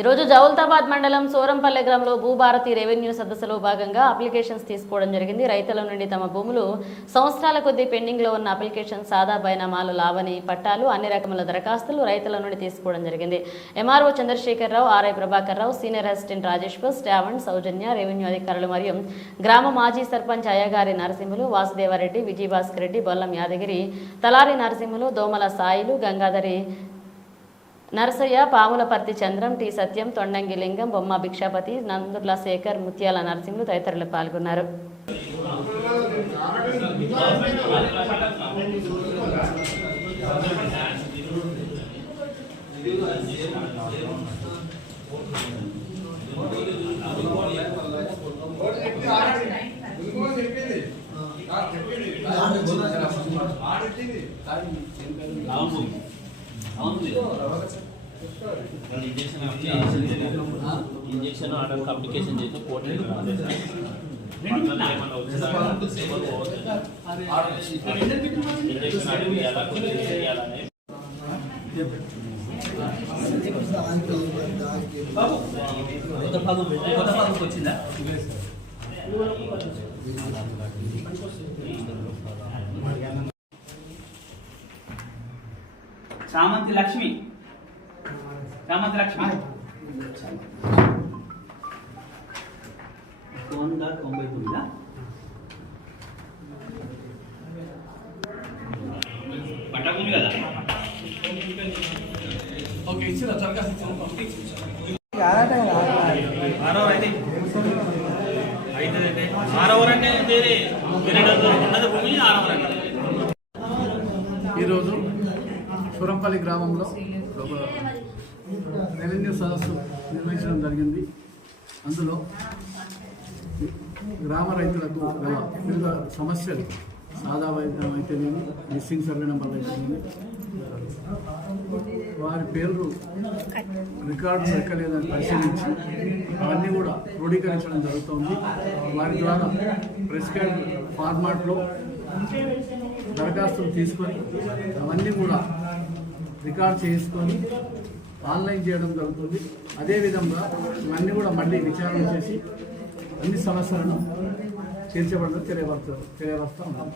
ఈరోజు జౌల్తాబాద్ మండలం సోరంపల్లె గ్రామంలో భూభారతి రెవెన్యూ సదస్సులో భాగంగా అప్లికేషన్స్ తీసుకోవడం జరిగింది. రైతుల నుండి తమ భూములు సంవత్సరాల కొద్దీ పెండింగ్లో ఉన్న అప్లికేషన్ సాదా బైనామాలు లావణి పట్టాలు అన్ని రకముల దరఖాస్తులు రైతుల నుండి తీసుకోవడం జరిగింది. MRO Chandrasekhar Rao, RI Prabhakar Rao, senior assistant Rajeshwar, Shravan, Soujanya, revenue అధికారులు మరియు గ్రామ మాజీ సర్పంచ్ అయ్యగారి నరసింహులు, వాసుదేవారెడ్డి, విజయభాస్కర్ రెడ్డి, బొల్లం యాదగిరి, తలారి నరసింహులు, దోమల సాయిలు, గంగాధరి నరసయ్య, పాములపర్తి చంద్రం, టి సత్యం, తొండంగి లింగం, బొమ్మ భిక్షాపతి, నందుర్ల శేఖర్, ముత్యాల నరసింహులు తదితరులు పాల్గొన్నారు. ఇంజక్షన్ ఆర్డర్ అప్లికేషన్ చేసి కోర్టు వచ్చిందా చామంతి లక్ష్మి 99 పట్టకుంది కదా. ఓకే ఇచ్చిరా దరఖాస్తు ఈరోజు సూరంపల్లి గ్రామంలో రెవెన్యూ సదస్సు నిర్వహించడం జరిగింది. అందులో గ్రామ రైతులకు గల వివిధ సమస్యలు సాదా వైద్యం అయితేనేమి, మిస్సింగ్ సర్వే నెంబర్లు అయితేనేమి, వారి పేర్లు రికార్డు ఎక్కలేదని పరిశీలించి అవన్నీ కూడా క్రోడీకరించడం జరుగుతుంది. వారి ద్వారా ప్రిస్క్రైబ్ ఫార్మాట్లో దరఖాస్తులు తీసుకొని అవన్నీ కూడా రికార్డ్ చేసుకొని ఆన్లైన్ చేయడం జరుగుతుంది. అదేవిధంగా ఇవన్నీ కూడా మళ్ళీ విచారణ చేసి అన్ని సమస్యలను తీర్చబడడం తెలియవస్తూ ఉన్నాం.